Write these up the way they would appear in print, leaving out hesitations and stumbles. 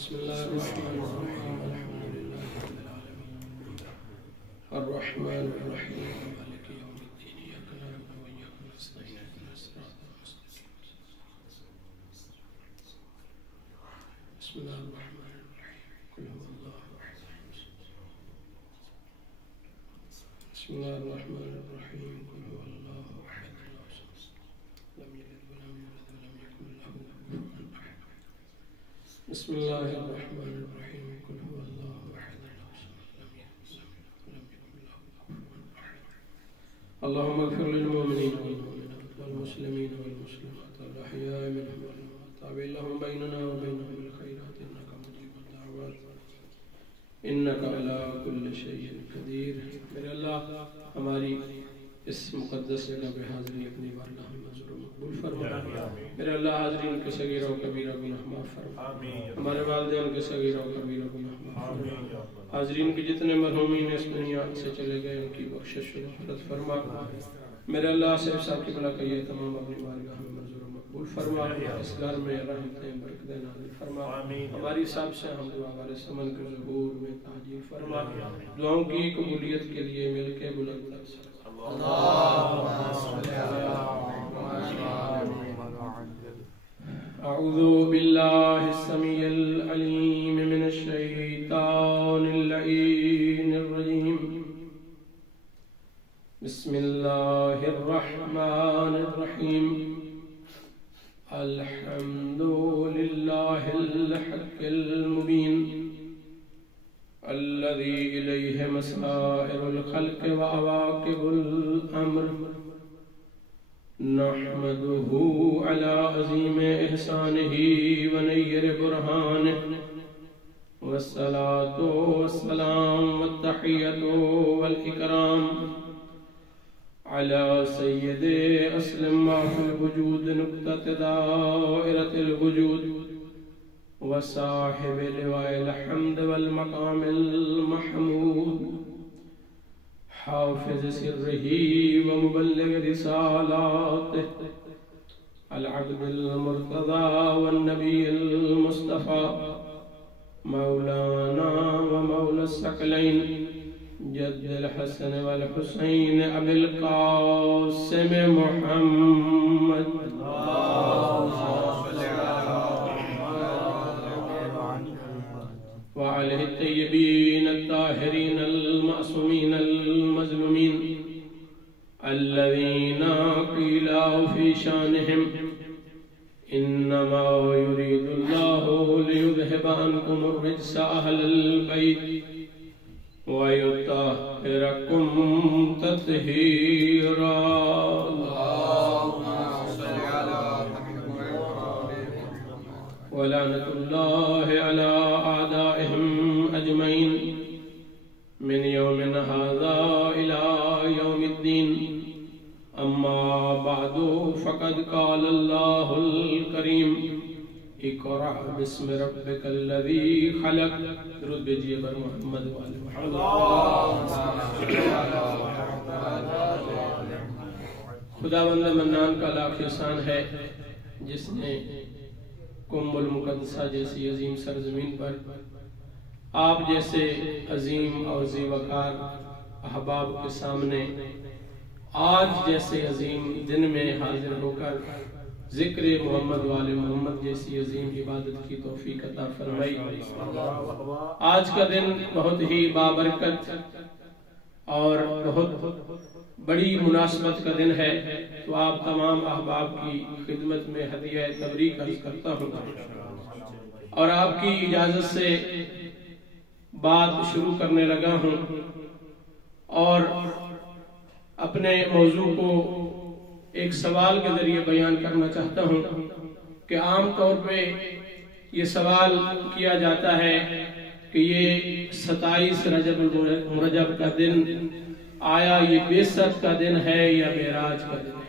بسم الله الرحمن الرحيم الحمد لله رب العالمين الرحمن الرحيم مالك يوم الدين إياك نعبد وإياك نستعين اهدنا الصراط المستقيم بسم الله الرحمن الرحيم قل هو الله أحد بسم الله الرحمن الرحيم قل هو الله أحد الله الصمد لم يلد ولم يولد ولم يكن له كفوا أحد بسم الله الرحمن الرحيم قل هو الله أحد الله الصمد لم يلد ولم يكن له كفوا أحد اللهم اغفر للمؤمنين والمؤمنات والمسلمين والمسلمات الأحياء منهم والأموات تابع لهم بيننا وبينهم بالخيرات إنك مجيب الدعوات إنك على كل شيء قدير میرے اللہ ہماری اس مقدس جگہ پہ حاضری اپنی بارگاہ میں منظور و مقبول فرما میرے اللہ حاضرین کے صغیرہ و کبیرہ گناہ معاف فرما ہمارے والدین کے صغیرہ و کبیرہ گناہ معاف فرما حاضرین کے جتنے مرحومین اس دنیا سے چلے گئے ان کی بخشش و مغفرت فرما میرے اللہ صاحب صاحب کی بلا کہیے تمام اپنی بارگاہ میں منظور و مقبول فرما اس گھر میں رحمتیں برکتیں نازل فرما ہماری سب سے ہم دعا والے سمن کے ظہور میں تعجیل فرما دعاؤں کی قبولیت کے لیے مل کے بلند تر اعوذ باللہ السمیع العلیم من الشیطان اللعین الرجیم بسم اللہ الرحمن الرحیم الحمد للہ الحق المبین الذي إليه مسائر الخلق وعواقب الأمر نحمده على عظيم إحسانه ونير برهانه والصلاة والسلام والتحية والإكرام على سيد أسلم ما في الوجود نقطة دائرة الوجود وصاحب لواء الحمد والمقام المحمود حافظ سره ومبلغ رسالاته العبد المرتضى والنبي المصطفى مولانا ومولى الثقلين جد الحسن والحسين أبي القاسم محمد وعليه الطيبين الطاهرين المعصومين المظلومين الذين قيل في شانهم إنما يريد الله ليذهب عنكم الرجس أهل البيت ويطهركم تطهيرا ولعنة الله على أعدائهم أجمعين من يومنا هذا إلى يوم الدين أما بعد فقد قال الله الكريم اقرأ باسم ربك الذي خلق درود بھیجئے بر محمد وآل محمد خداوند منان کا لاکھ احسان ہے جس نے کم المقدسہ جیسی عظیم سرزمین پر آپ جیسے عظیم اور ذی وقار احباب کے سامنے آج جیسے عظیم دن میں حاضر ہو کر ذکر محمد والے محمد جیسی عظیم عبادت کی توفیق عطا فرمائی آج کا دن بہت ہی بابرکت اور بہت بڑی مناسبت کا دن ہے تو آپ تمام احباب کی خدمت میں ہدیہ تبریک عرض کرتا ہوں اور آپ کی اجازت سے بات شروع کرنے لگا ہوں اور اپنے موضوع کو ایک سوال کے ذریعے بیان کرنا چاہتا ہوں کہ عام طور پہ یہ سوال کیا جاتا ہے کہ یہ 27 رجب المرجب کا دن آیا یہ بیست کا دن ہے یا معراج کا دن ہے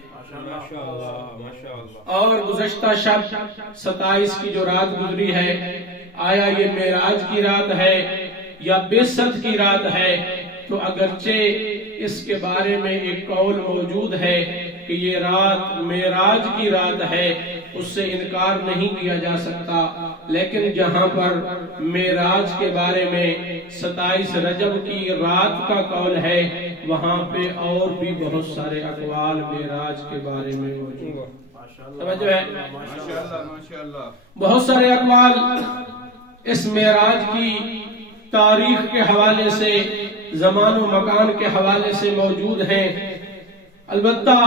اور گزشتہ شب 27 کی جو رات گزری ہے آیا یہ معراج کی رات ہے یا بیست کی رات ہے تو اگرچہ اس کے بارے میں ایک قول موجود ہے کہ یہ رات معراج کی رات ہے اس سے انکار نہیں کیا جا سکتا لیکن جہاں پر معراج کے بارے میں 27 رجب کی رات کا قول ہے وہاں پہ اور بھی بہت سارے اقوال معراج کے بارے میں موجود ہیں. توجہ ہے، بہت سارے اقوال اس معراج کی تاریخ کے حوالے سے، زمان و مکان کے حوالے سے موجود ہیں. البتہ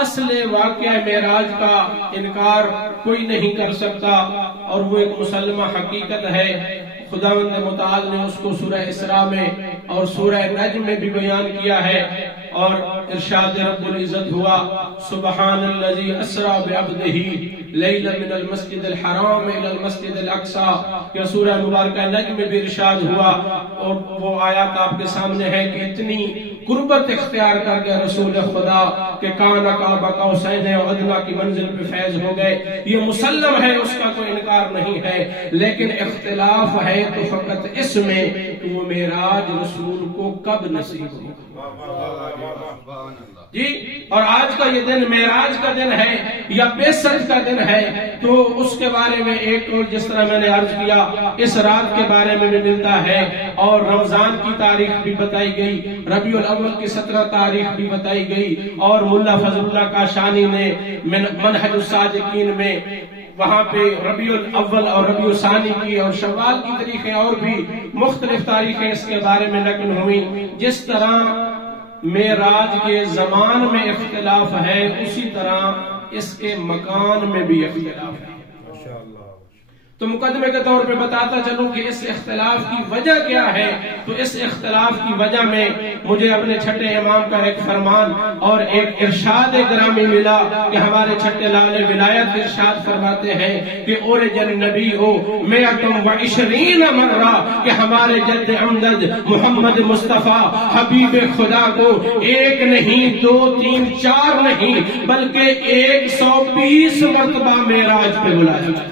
اصل واقعہ معراج کا انکار کوئی نہیں کر سکتا اور وہ ایک مسلمہ حقیقت ہے. خداوند متعال نے اس کو سورہ اسراء میں اور سورہ نجم میں بھی بیان کیا ہے، اور ارشاد رب العزت ہوا سبحان الذی اسریٰ بعبدہ لیلا من المسجد الحرام الى المسجد الاقصی. یا سورہ مبارکہ نجم میں بھی ارشاد ہوا، اور وہ آیات آپ کے سامنے ہے کہ اتنی قربت اختیار کر گیا رسول خدا کہ کانا قاب قوسین و ادنیٰ کی منزل پہ فیض ہو گئے. یہ مسلم ہے، اس کا کوئی انکار نہیں ہے، لیکن اختلاف ہے تو فقط اس میں کہ وہ معراج رسول کو کب نصیب ہو. جی، اور آج کا یہ دن معراج کا دن ہے یا بعثت کا دن ہے، تو اس کے بارے میں ایک اور جس طرح میں نے عرض کیا اس رات کے بارے میں بھی ملتا ہے، اور رمضان کی تاریخ بھی بتائی گئی، ربیع الاول کی 17 تاریخ بھی بتائی گئی، اور ملا فضل اللہ کاشانی نے منہج الصادقین میں وہاں پہ ربیع الاول اور ربیع الثانی کی اور شوال کی تاریخیں اور بھی مختلف تاریخیں اس کے بارے میں نقل ہوئی. جس طرح معراج کے زمان میں اختلاف ہے اسی طرح اس کے مکان میں بھی اختلاف ہے. تو مقدمے کے طور پہ بتاتا چلوں کہ اس اختلاف کی وجہ کیا ہے. تو اس اختلاف کی وجہ میں مجھے اپنے چھٹے امام کا ایک فرمان اور ایک ارشاد گرامی ملا کہ ہمارے چھٹے لال ولایت ارشاد فرماتے ہیں کہ اوریجن نبی ہو میتم و 20 مرہ، کہ ہمارے جد امجد محمد مصطفیٰ حبیب خدا کو ایک نہیں، 2 3 4 نہیں بلکہ 120 مرتبہ معراج پہ بلایا.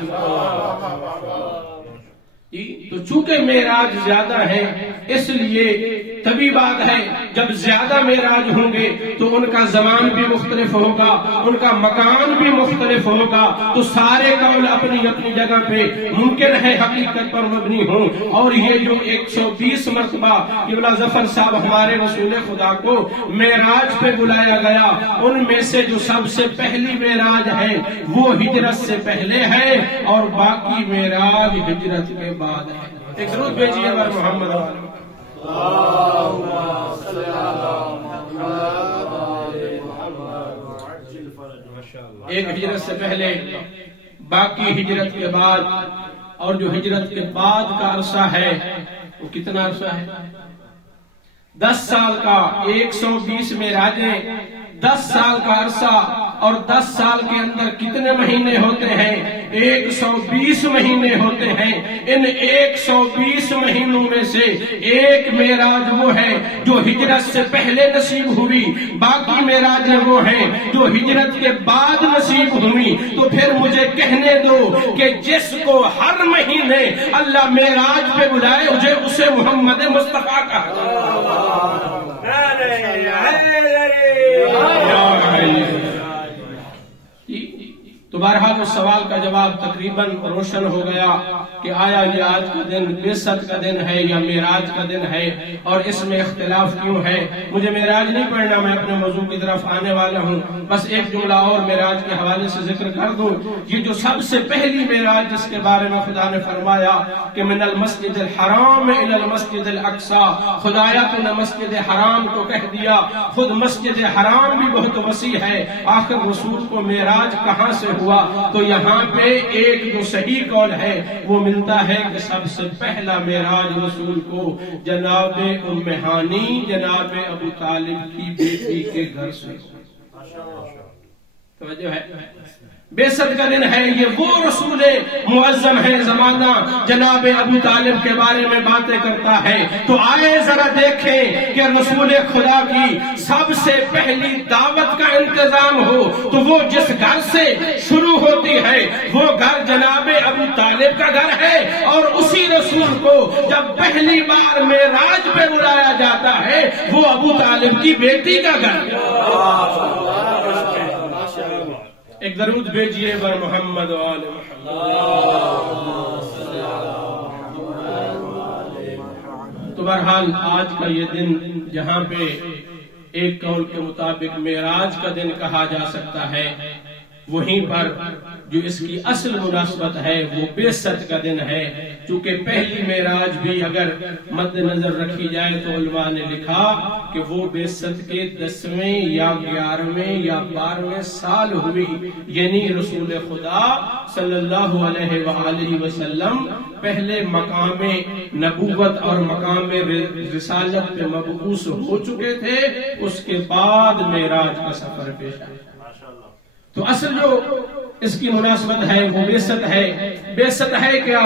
تو چونکہ معراج زیادہ ہے اس لیے طبی بات ہے جب زیادہ معراج ہوں گے تو ان کا زمان بھی مختلف ہوگا، ان کا مکان بھی مختلف ہوگا، تو سارے قول اپنی اپنی جگہ پہ ممکن ہے حقیقت پر مبنی ہوں. اور یہ جو 120 مرتبہ قبلہ ظفر صاحب ہمارے رسول خدا کو معراج پہ بلایا گیا، ان میں سے جو سب سے پہلی معراج ہے وہ ہجرت سے پہلے ہے اور باقی معراج ہجرت کے بعد ہے. ایک درود بھیجیے بر محمد. ایک ہجرت سے پہلے، باقی ہجرت کے بعد، اور جو ہجرت کے بعد کا عرصہ ہے وہ کتنا عرصہ ہے؟ 10 سال کا. 120 معراجیں، 10 سال کا عرصہ، اور 10 سال کے اندر کتنے مہینے ہوتے ہیں؟ 120 مہینے ہوتے ہیں. ان 120 مہینوں میں سے ایک معراج وہ ہے جو ہجرت سے پہلے نصیب ہوئی، باقی معراجیں وہ ہیں جو ہجرت کے بعد نصیب ہوئی. تو پھر مجھے کہنے دو کہ جس کو ہر مہینے اللہ معراج پہ بلائے اسے محمد مصطفیٰ کہا. تو بہرحال اس سوال کا جواب تقریباً روشن ہو گیا کہ آیا یہ آج کا دن بعثت کا دن ہے یا معراج کا دن ہے، اور اس میں اختلاف کیوں ہے. مجھے معراج نہیں پڑھنا، میں اپنے موضوع کی طرف آنے والا ہوں. بس ایک جملہ اور معراج کے حوالے سے ذکر کر دوں. یہ جو سب سے پہلی معراج جس کے بارے میں خدا نے فرمایا کہ من المسجد الحرام الى المسجد الاقصی، خدایا تو نے مسجد حرام کو کہہ دیا، خود مسجد حرام بھی بہت وسیع ہے. آخر رسول کو معراج کہاں سے ہوا؟ تو یہاں پہ ایک جو صحیح قول ہے وہ ملتا ہے کہ سب سے پہلا معراج رسول کو جناب ام ہانی، جناب ابو طالب کی بیٹی کے گھر سے. توجہ ہے، بعثت کا دن ہے. یہ وہ رسول معظم ہے زمانہ جناب ابو طالب کے بارے میں باتیں کرتا ہے. تو آئے ذرا دیکھیں کہ رسول خدا کی سب سے پہلی دعوت کا انتظام ہو تو وہ جس گھر سے شروع ہوتی ہے وہ گھر جناب ابو طالب کا گھر ہے. اور اسی رسول کو جب پہلی بار معراج پہ بلایا جاتا ہے وہ ابو طالب کی بیٹی کا گھر ہے. ایک درود بھیجیے بر محمد و آل محمد. بہرحال آج کا یہ دن جہاں پہ ایک قول کے مطابق معراج کا دن کہا جا سکتا ہے، وہیں پر جو اس کی اصل مناسبت ہے وہ بعثت کا دن ہے، چونکہ پہلی معراج بھی اگر مد نظر رکھی جائے تو علماء نے لکھا کہ وہ بعثت کے 10ویں یا 11ویں یا 12ویں سال ہوئی، یعنی رسول خدا صلی اللہ علیہ وآلہ وسلم پہلے مقام نبوت اور مقام رسالت پہ مبعوث ہو چکے تھے، اس کے بعد معراج کا سفر پیش آیا۔ تو اصل جو اس کی مناسبت ہے وہ بعثت ہے۔ بعثت ہے کیا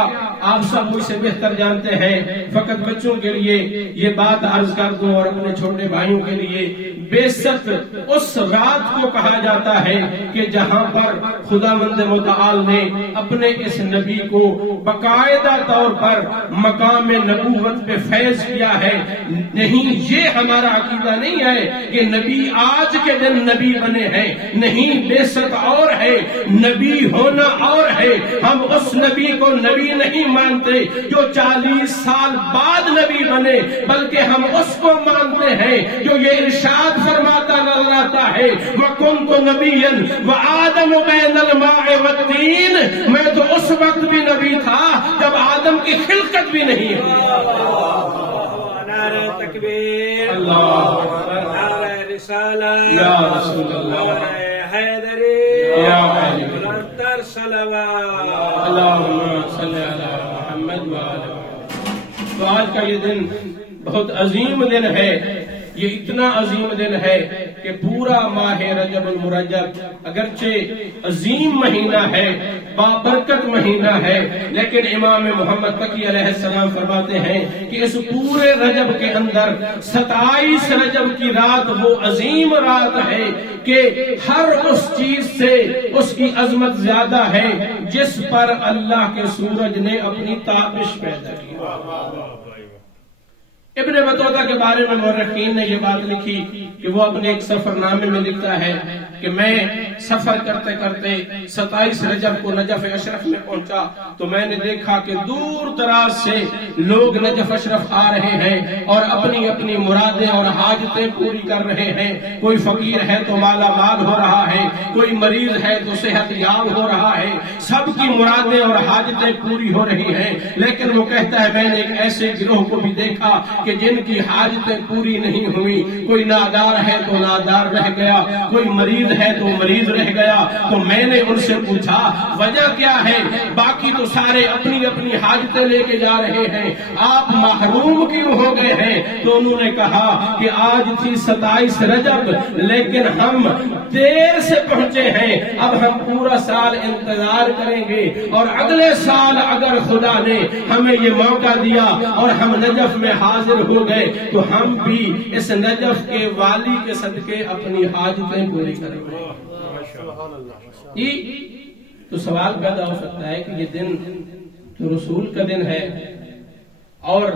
آپ سب مجھ سے بہتر جانتے ہیں، فقط بچوں کے لیے یہ بات عرض کر دوں اور اپنے چھوٹے بھائیوں کے لیے، بعثت اس رات کو کہا جاتا ہے کہ جہاں پر خداوند متعال نے اپنے اس نبی کو باقاعدہ طور پر مقام نبوت پہ فیض کیا ہے۔ نہیں، یہ ہمارا عقیدہ نہیں ہے کہ نبی آج کے دن نبی بنے ہیں، نہیں، بعثت اور ہے، نبی ہونا اور ہے۔ ہم اس نبی کو نبی نہیں مانتے جو 40 سال بعد نبی بنے، بلکہ ہم اس کو مانتے ہیں جو یہ ارشاد فرماتا نظر ہے، وَكُنْتُ نَبِيًّا وَآدَمُ بَيْنَ الْمَاءِ وَالطِّينِ، میں تو اس وقت بھی نبی تھا جب آدم کی خلقت بھی نہیں ہے۔ نعرہ تکبیر، اللہ، نعرہ رسالت، یا رسول اللہ، نعرہ حیدری، یا علی، بلندتر صلوات، اللہم صلی علی محمد وآلہ محمد۔ تو آج کا یہ دن بہت عظیم دن ہے، یہ اتنا عظیم دن ہے کہ پورا ماہ رجب المرجب اگرچہ عظیم مہینہ ہے، بابرکت مہینہ ہے، لیکن امام محمد تقی علیہ السلام فرماتے ہیں کہ اس پورے رجب کے اندر 27 رجب کی رات وہ عظیم رات ہے کہ ہر اس چیز سے اس کی عظمت زیادہ ہے جس پر اللہ کے سورج نے اپنی تابش پیدا کی۔ ابن بطوطہ کے بارے میں مورخین نے یہ بات لکھی کہ وہ اپنے ایک سفر نامے میں لکھتا ہے کہ میں سفر کرتے کرتے 27 رجب کو نجف اشرف میں پہنچا تو میں نے دیکھا کہ دور دراز سے لوگ نجف اشرف آ رہے ہیں اور اپنی اپنی مرادیں اور حاجتیں پوری کر رہے ہیں۔ کوئی فقیر ہے تو مالا مال ہو رہا ہے، کوئی مریض ہے تو صحت یاب ہو رہا ہے، سب کی مرادیں اور حاجتیں پوری ہو رہی ہیں۔ لیکن وہ کہتا ہے میں نے ایک ایسے گروہ کو بھی دیکھا کہ جن کی حاجتیں پوری نہیں ہوئی، کوئی نادار ہے تو نادار رہ گیا، کوئی مریض ہے تو مریض رہ گیا۔ تو میں نے ان سے پوچھا وجہ کیا ہے؟ باقی تو سارے اپنی اپنی حاجتیں لے کے جا رہے ہیں، آپ محروم کیوں ہو گئے ہیں؟ تو انہوں نے کہا کہ آج تھی 27 رجب لیکن ہم دیر سے پہنچے ہیں، اب ہم پورا سال انتظار کریں گے اور اگلے سال اگر خدا نے ہمیں یہ موقع دیا اور ہم نجف میں حاضر ہو گئے تو ہم بھی اس نجف کے والی کے صدقے اپنی حاجتیں پوری کریں گے۔ تو سوال پیدا ہو سکتا ہے کہ یہ دن تو رسول کا دن ہے اور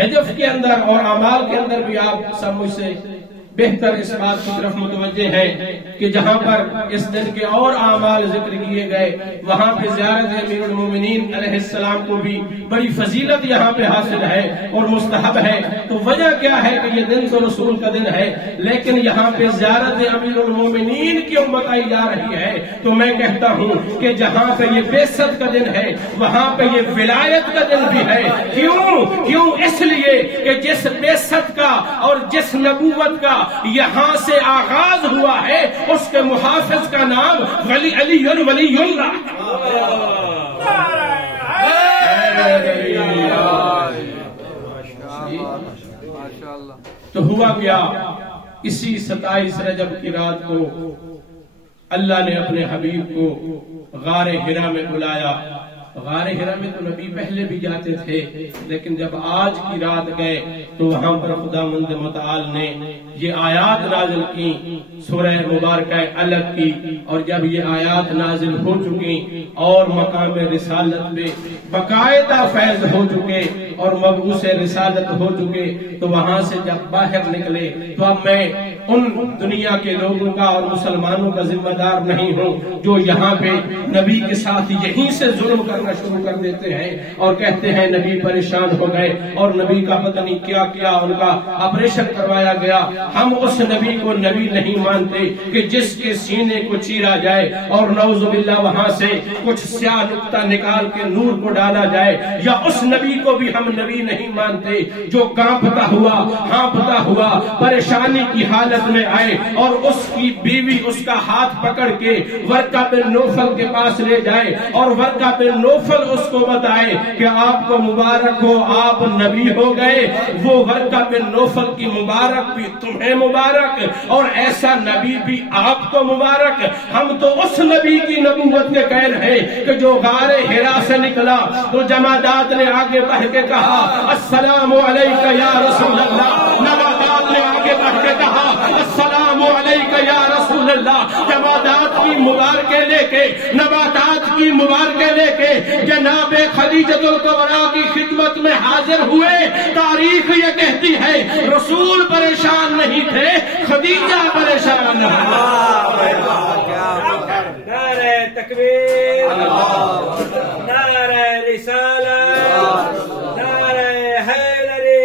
نجف کے اندر اور اعمال کے اندر بھی آپ سب مجھ سے بہتر اس بات کی طرف متوجہ ہے کہ جہاں پر اس دن کے اور اعمال ذکر کیے گئے وہاں پہ زیارت امیر المومنین علیہ السلام کو بھی بڑی فضیلت یہاں پہ حاصل ہے اور مستحب ہے۔ تو وجہ کیا ہے کہ یہ دن تو رسول کا دن ہے لیکن یہاں پہ زیارت امیر المومنین کیوں بتائی جا رہی ہے؟ تو میں کہتا ہوں کہ جہاں پہ یہ بعثت کا دن ہے وہاں پہ یہ ولایت کا دن بھی ہے۔ کیوں؟ اس لیے کہ جس بعثت کا اور جس نبوت کا یہاں سے آغاز ہوا ہے اس کے محافظ کا نام ولی اللہ۔ تو ہوا کیا؟ اسی 27 رجب کی رات کو اللہ نے اپنے حبیب کو غار حرا میں بلایا۔ غار حرا میں تو نبی پہلے بھی جاتے تھے لیکن جب آج کی رات گئے تو وہاں پر خداوند متعال نے یہ آیات نازل کی، سورہ مبارکہ الگ کی، اور جب یہ آیات نازل ہو چکی اور مقام رسالت میں باقاعدہ فیض ہو چکے اور مبعوث رسالت ہو چکے تو وہاں سے جب باہر نکلے تو اب میں ان دنیا کے لوگوں کا اور مسلمانوں کا ذمہ دار نہیں ہوں جو یہاں پہ نبی کے ساتھ یہیں سے ظلم کرنا شروع کر دیتے ہیں اور کہتے ہیں نبی پریشان ہو گئے اور نبی کا پتہ نہیں کیا کیا ان کا آپریشن کروایا گیا. ہم اس نبی کو نبی نہیں مانتے کہ جس کے سینے کو چیرا جائے اور نعوذ باللہ وہاں سے کچھ سیاہ نقطہ نکال کے نور کو ڈالا جائے. یا اس نبی کو بھی ہم نبی نہیں مانتے جو کانپتا ہوا ہانپتا ہوا پریشانی کی حالت میں آئے اور اس کی بیوی اس کا ہاتھ پکڑ کے ورقہ بن نوفل کے پاس لے جائے اور ورقہ بن نوفل اس کو بتائے کہ آپ کو مبارک ہو آپ نبی ہو گئے. وہ ورقہ بن نوفل کی مبارک بھی تمہیں مبارک اور ایسا نبی بھی آپ کو مبارک. ہم تو اس نبی کی نبوت کے قائل ہیں کہ جو غار حرا سے نکلا تو جمادات نے آگے بڑھ کے کہا السلام علیکہ یا رسول اللہ. نباتات نے آگے بڑھ کے کہا السلام علیکہ یا رسول اللہ. جمادات کی مبارکیں لے کے نباتات کی مبارکیں لے کے جناب خدیجۃ الکبریٰ کی خدمت میں حاضر ہوئے. تاریخ یہ کہتی ہے رسول پریشان نہیں تھے خدیجہ پریشان نعرہ تکبیر نعرہ رسالت نعرہ حیدری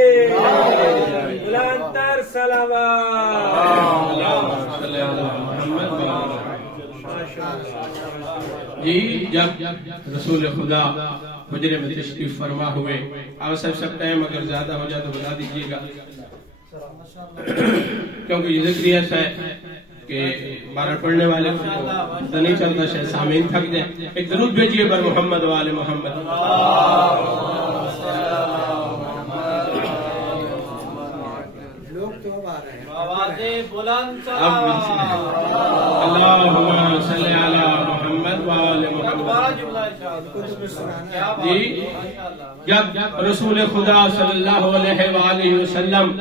بلندتر جی. جب رسول خدا حجرے میں تشریف فرما ہوئے آپ سب ٹائم اگر زیادہ ہو جائے تو بتا دیجیے گا کیونکہ یہ ذکر ایسا ہے کہ بارہ پڑھنے والے پتہ نہیں چلتا شاید سامعین تھک جائے. ایک درود بھیجیے بر محمد و آل محمد. لوگ تو اب آ رہے ہیں اللہم صلی علی محمد و آل محمد. جی جب رسول خدا صلی اللہ علیہ وآلہ وسلم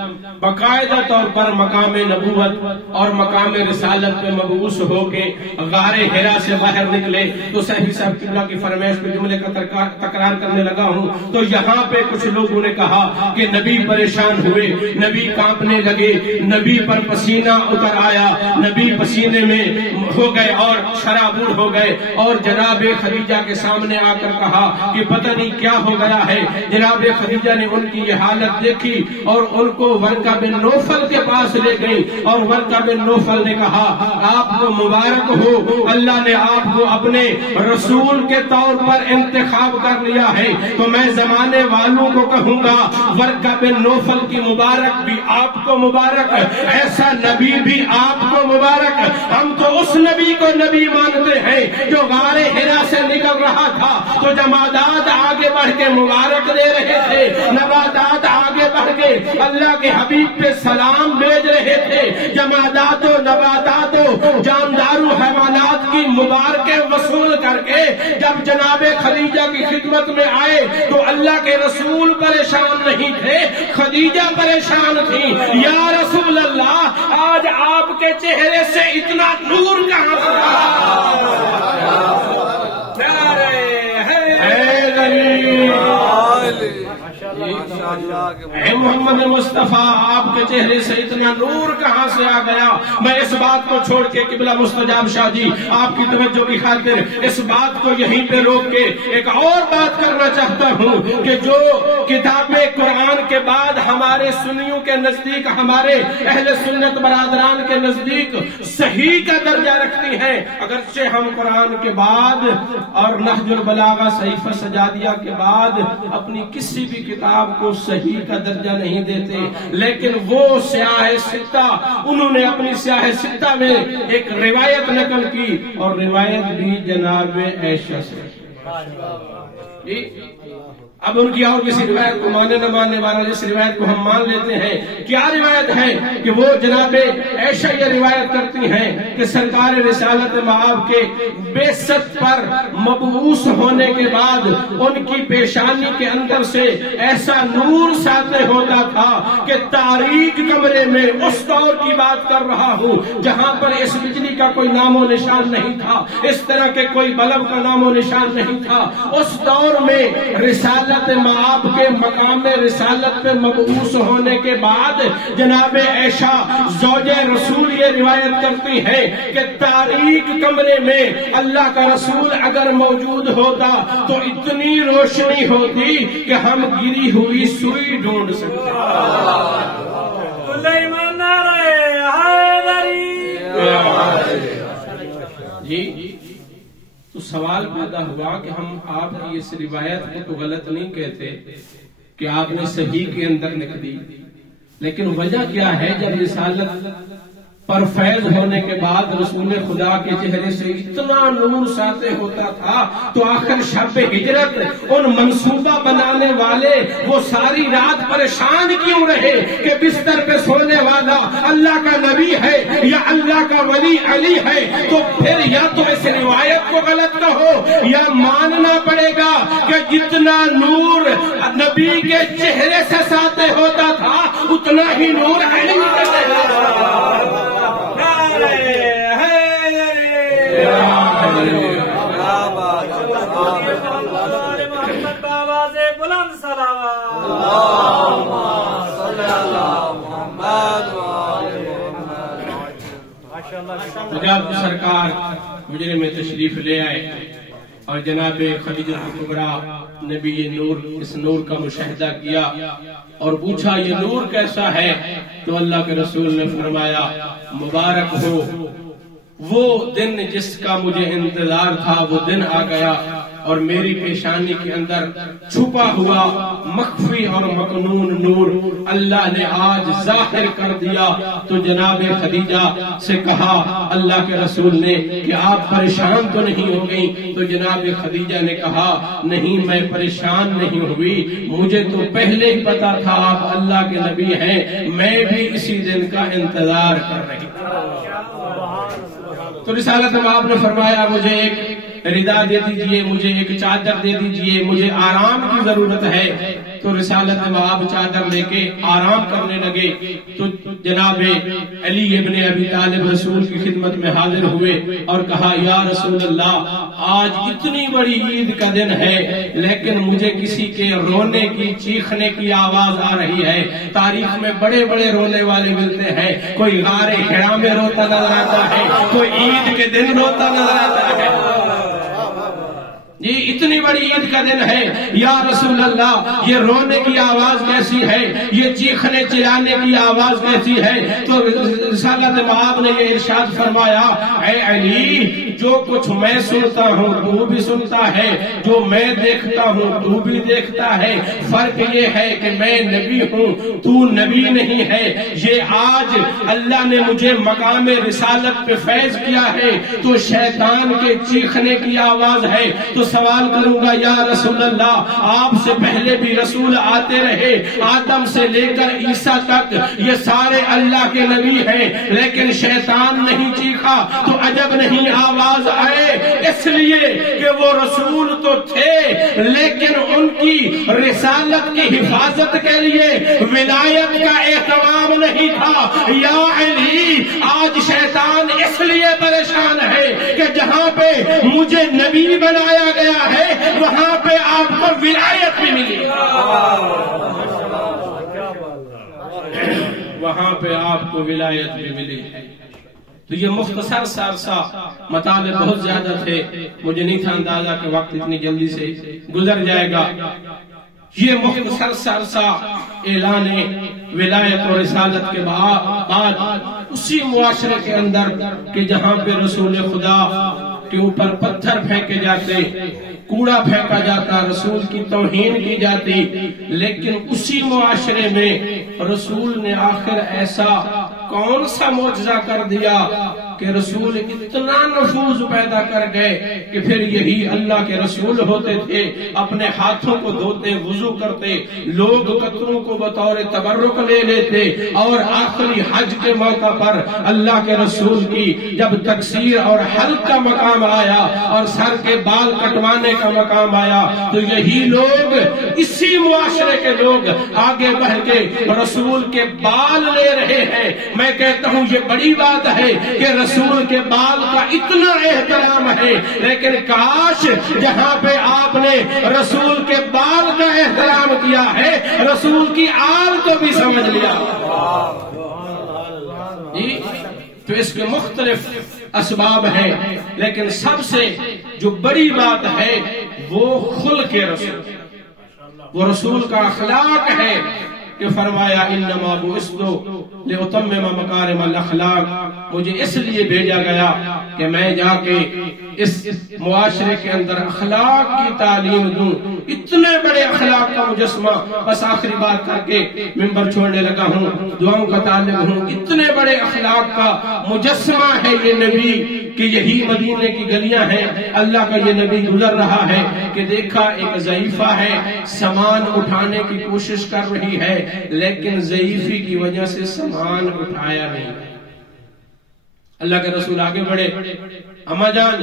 باقاعدہ طور پر مقام نبوت اور مقام رسالت میں مبعوث ہو کے غار حرا سے باہر نکلے تو صحیح صاحب قبلہ کی فرمائش پہ جملے کا تکرار کرنے لگا ہوں تو یہاں پہ کچھ لوگوں نے کہا کہ نبی پریشان ہوئے, نبی کانپنے لگے, نبی پر پسینہ اتر آیا, نبی پسینے میں ہو گئے اور شرابور ہو گئے اور جناب خدیجہ کے سامنے آ کر کہا کہ پتہ نہیں کیا ہو گیا ہے. جناب خدیجہ نے ان کی یہ حالت دیکھی اور ان کو ورقہ بن نوفل کے پاس لے گئی اور ورقہ بن نوفل نے کہا آپ کو مبارک ہو, اللہ نے آپ کو اپنے رسول کے طور پر انتخاب کر لیا ہے. تو میں زمانے والوں کو کہوں گا ورقہ بن نوفل کی مبارک بھی آپ کو مبارک, ایسا نبی بھی آپ کو مبارک. ہم تو اس نبی کو نبی مانتے ہیں جو غار حرا سے نکل رہا تھا تو جمادات آگے بڑھ کے مبارک دے رہے تھے, نباتات آگے بڑھ کے اللہ کے حبیب پہ سلام بھیج رہے تھے. جمادات و نباتات و جاندار و حیوانات کی مبارکیں وصول کر کے جب جناب خدیجہ کی خدمت میں آئے تو اللہ کے رسول پریشان نہیں تھے, خدیجہ پریشان تھی. یا رسول اللہ آج آپ کے چہرے سے اتنا نور کہاں اے محمد مصطفیٰ آپ کے چہرے سے اتنا نور کہاں سے آ گیا. میں اس بات کو چھوڑ کے قبلہ مستجاب شاہ جی آپ کی توجہ کی خاطر اس بات کو یہیں پہ روک کے ایک اور بات کرنا چاہتا ہوں کہ جو کتاب قرآن کے بعد ہمارے سنیوں کے نزدیک, ہمارے اہل سنت برادران کے نزدیک صحیح کا درجہ رکھتی ہیں, اگرچہ ہم قرآن کے بعد اور نہج البلاغہ صحیفہ سجادیہ کے بعد اپنی کسی بھی کتاب کو صحیح کا درجہ نہیں دیتے, لیکن وہ سیاہ ستہ انہوں نے اپنی سیاہ ستہ میں ایک روایت نقل کی اور روایت بھی جناب عائشہ سے. اب ان کی اور کسی روایت کو ماننے نہ ماننے والا جس روایت کو ہم مان لیتے ہیں, کیا روایت ہے کہ وہ جناب عائشہ یہ روایت کرتی ہیں کہ سرکار رسالت مآب کے بعثت پر مبعوث ہونے کے بعد ان کی پیشانی کے اندر سے ایسا نور ساطع ہوتا تھا کہ تاریک کمرے میں اس دور کی بات کر رہا ہوں جہاں پر اس بجلی کا کوئی نام و نشان نہیں تھا, اس طرح کے کوئی بلب کا نام و نشان نہیں تھا. اس دور دور میں رسالت مآب کے مقام رسالت پہ مبعوث ہونے کے بعد جناب عائشہ زوج رسول یہ روایت کرتی ہے کہ تاریک کمرے میں اللہ کا رسول اگر موجود ہوتا تو اتنی روشنی ہوتی کہ ہم گری ہوئی سوئی ڈھونڈ سکتے جی تو سوال پیدا ہوا کہ ہم آپ کی اس روایت کو تو غلط نہیں کہتے کہ آپ نے صحیح کے اندر لکھ دی، لیکن وجہ کیا ہے جب رسالت پر فیض ہونے کے بعد رسول خدا کے چہرے سے اتنا نور ساطع ہوتا تھا تو آخر شب ہجرت ان منصوبہ بنانے والے وہ ساری رات پریشان کیوں رہے کہ بستر پہ سونے والا اللہ کا نبی ہے یا اللہ کا ولی علی ہے؟ تو پھر یا تو اس روایت کو غلط کہو یا ماننا پڑے گا کہ جتنا نور نبی کے چہرے سے ساطع ہوتا تھا اتنا ہی نور علی کا چہرہ۔ جب سرکار مجرے میں تشریف لے آئے اور جناب خدیجہ کبریٰ نبی نور اس نور کا مشاہدہ کیا اور پوچھا یہ نور کیسا ہے؟ تو اللہ کے رسول نے فرمایا مبارک ہو وہ دن جس کا مجھے انتظار تھا، وہ دن آ گیا اور میری پیشانی کے اندر چھپا ہوا مخفی اور مکنون نور اللہ نے آج ظاہر کر دیا۔ تو جناب خدیجہ سے کہا اللہ کے رسول نے کہ آپ پریشان تو نہیں ہو گئی؟ تو جناب خدیجہ نے کہا نہیں میں پریشان نہیں ہوئی، مجھے تو پہلے ہی پتا تھا آپ اللہ کے نبی ہیں، میں بھی اسی دن کا انتظار کر رہی تھی۔ تو رسالت مآب نے فرمایا مجھے ایک ردا دے دیجئے، مجھے ایک چادر دے دیجئے، مجھے آرام کی ضرورت ہے۔ تو رسالت مآب چادر لے کے آرام کرنے لگے تو جناب علی ابن ابی طالب رسول کی خدمت میں حاضر ہوئے اور کہا یا رسول اللہ آج اتنی بڑی عید کا دن ہے لیکن مجھے کسی کے رونے کی چیخنے کی آواز آ رہی ہے۔ تاریخ میں بڑے بڑے رونے والے ملتے ہیں، کوئی غار حرا میں روتا نظر آتا ہے، کوئی عید کے دن روتا نظر آتا ہے۔ جی اتنی بڑی عید کا دن ہے یا رسول اللہ یہ رونے کی آواز کیسی ہے، یہ چیخنے چلانے کی آواز کیسی ہے؟ تو رسالت مآب نے یہ ارشاد فرمایا اے علی جو کچھ میں سنتا ہوں تو بھی سنتا ہے، جو میں دیکھتا ہوں تو بھی دیکھتا ہے، فرق یہ ہے کہ میں نبی ہوں تو نبی نہیں ہے۔ یہ آج اللہ نے مجھے مقام رسالت پہ فیض کیا ہے تو شیطان کے چیخنے کی آواز ہے۔ تو سوال کروں گا یا رسول اللہ آپ سے پہلے بھی رسول آتے رہے، آدم سے لے کر عیسیٰ تک یہ سارے اللہ کے نبی ہیں لیکن شیطان نہیں چیخا تو عجب نہیں آواز آئے، اس لیے کہ وہ رسول تو تھے لیکن ان کی رسالت کی حفاظت کے لیے ولایت کا اہتمام نہیں تھا۔ یا علی آج شیطان اس لیے پریشان ہے کہ جہاں پہ مجھے نبی بنایا گیا ہے وہاں پہ آپ کو ولایت بھی ملی، وہاں پہ آپ کو ولایت بھی ملی ہے۔ تو یہ مختصر سا مطالب بہت زیادہ تھے، مجھے نہیں تھا اندازہ کہ وقت اتنی جلدی سے گزر جائے گا۔ یہ مختصر سا اعلان ولایت اور رسالت کے بعد اسی معاشرے کے اندر کہ جہاں پہ رسول خدا کے اوپر پتھر پھینکے جاتے، کوڑا پھینکا جاتا، رسول کی توہین کی جاتی، لیکن اسی معاشرے میں رسول نے آخر ایسا کون سا معجزہ کر دیا کہ رسول اتنا نفوذ پیدا کر گئے کہ پھر یہی اللہ کے رسول ہوتے تھے، اپنے ہاتھوں کو دھوتے، وضو کرتے، لوگ قطروں کو بطور تبرک لے لیتے، اور آخری حج کے موقع پر اللہ کے رسول کی جب تکسیر اور حلق کا مقام آیا اور سر کے بال کٹوانے کا مقام آیا تو یہی لوگ، اسی معاشرے کے لوگ آگے بڑھ کے رسول کے بال لے رہے ہیں۔ میں کہتا ہوں یہ بڑی بات ہے کہ رسول کے بال کا اتنا احترام ہے، لیکن کاش جہاں پہ آپ نے رسول کے بال کا احترام کیا ہے رسول کی آل کو بھی سمجھ لیا۔ جی تو اس کے مختلف اسباب ہیں، لیکن سب سے جو بڑی بات ہے وہ خلق رسول، وہ رسول کا اخلاق ہے کہ فرمایا انما بعثت لاتمم مکارم الاخلاق، مجھے اس لیے بھیجا گیا کہ میں جا کے اس معاشرے کے اندر اخلاق کی تعلیم دوں۔ اتنے بڑے اخلاق کا مجسمہ، بس آخری بات کر کے منبر چھوڑنے لگا ہوں، دعاؤں کا طالب ہوں، اتنے بڑے اخلاق کا مجسمہ ہے یہ نبی کہ یہی مدینے کی گلیاں ہیں، اللہ کا یہ نبی گزر رہا ہے کہ دیکھا ایک ضعیفہ ہے، سامان اٹھانے کی کوشش کر رہی ہے لیکن ضعیفی کی وجہ سے سامان اٹھایا نہیں۔ اللہ کے رسول آگے بڑھے، اما جان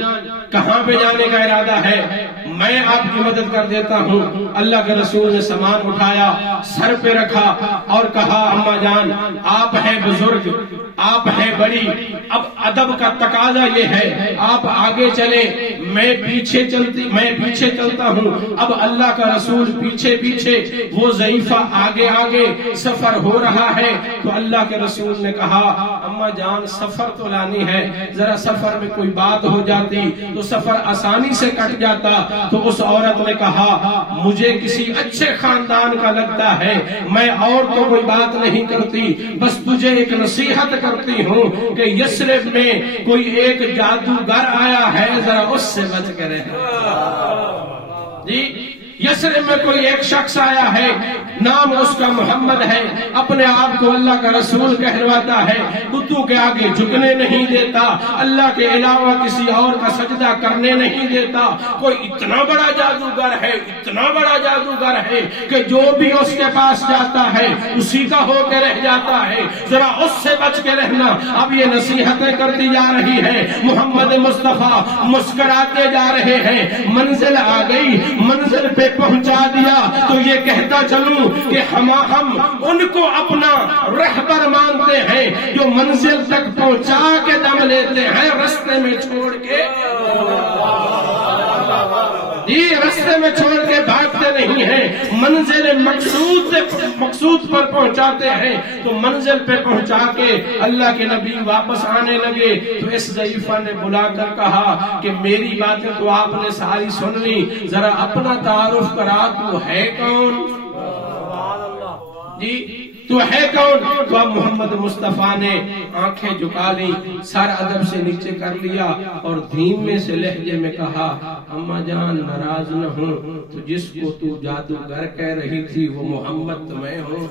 کہاں پہ جانے کا ارادہ ہے؟ میں آپ کی مدد کر دیتا ہوں۔ اللہ کے رسول نے سامان اٹھایا، سر پہ رکھا اور کہا اما جان آپ ہیں بزرگ، آپ ہیں بڑی، اب ادب کا تقاضا یہ ہے آپ آگے چلیں، میں پیچھے چلتا ہوں۔ اب اللہ کا رسول پیچھے پیچھے، وہ ضعیفہ آگے آگے، سفر ہو رہا ہے تو اللہ کے رسول نے کہا اما جان سفر تو لانی ہے، ذرا سفر میں کوئی بات ہو جاتی تو سفر آسانی سے کٹ جاتا۔ تو اس عورت نے کہا مجھے کسی اچھے خاندان کا لگتا ہے، میں اور تو کوئی بات نہیں کرتی، بس تجھے ایک نصیحت کرتی ہوں کہ یثرب میں کوئی ایک جادوگر آیا ہے، ذرا اس سے بچ کے رہنا۔ جی یثرب میں کوئی ایک شخص آیا ہے، نام اس کا محمد ہے، اپنے آپ کو اللہ کا رسول کہلواتا ہے، بتوں کے آگے جھکنے نہیں دیتا، اللہ کے علاوہ کسی اور کا سجدہ کرنے نہیں دیتا۔ کوئی اتنا بڑا جادوگر ہے، اتنا بڑا جادوگر ہے کہ جو بھی اس کے پاس جاتا ہے اسی کا ہو کے رہ جاتا ہے، ذرا اس سے بچ کے رہنا۔ اب یہ نصیحتیں کرتی جا رہی ہے، محمد مصطفیٰ مسکراتے جا رہے ہیں۔ منزل آ گئی، منزل پہ پہنچا دیا تو یہ کہتا چلوں کہ ہم ان کو اپنا رہبر مانتے ہیں جو منزل تک پہنچا کے دم لیتے ہیں، رستے میں چھوڑ کے رستے میں چھوڑ کے بھاگتے نہیں ہیں، منزل مقصود پر پہنچاتے ہیں۔ تو منزل پہ پہنچا کے اللہ کے نبی واپس آنے لگے تو اس ضعیفہ نے بلا کر کہا کہ میری باتیں تو آپ نے ساری سن لی، ذرا اپنا تعارف کرا، تو ہے کون؟ جی تو ہے کون؟ تو اب محمد مصطفیٰ نے آنکھیں جھکا لی، سر ادب سے نیچے کر لیا اور دھیمے سے لہجے میں کہا اما جان ناراض نہ ہوں، تو جس کو تو جادوگر کہہ رہی تھی وہ محمد تو میں ہوں۔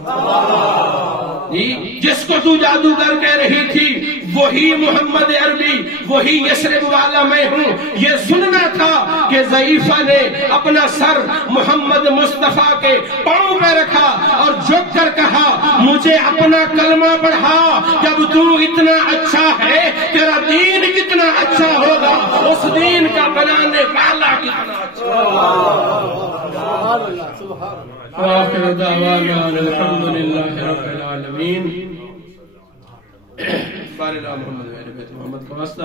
جس کو تو جادوگر کہہ رہی تھی وہی محمد عربی، وہی یثرب والا میں ہوں۔ یہ سننا تھا کہ ضعیفہ نے اپنا سر محمد مصطفیٰ کے پاؤں پہ رکھا اور جھک کر کہا مجھے اپنا کلمہ پڑھا، جب تو اتنا اچھا ہے تیرا دین کتنا اچھا ہوگا، اس دین کا بنانے والا کتنا اچھا ہوگا۔ وآخر دعوانا الحمدللہ رب العالمین۔ بارے اللہ محمد و آل بیت محمد کا واسطہ۔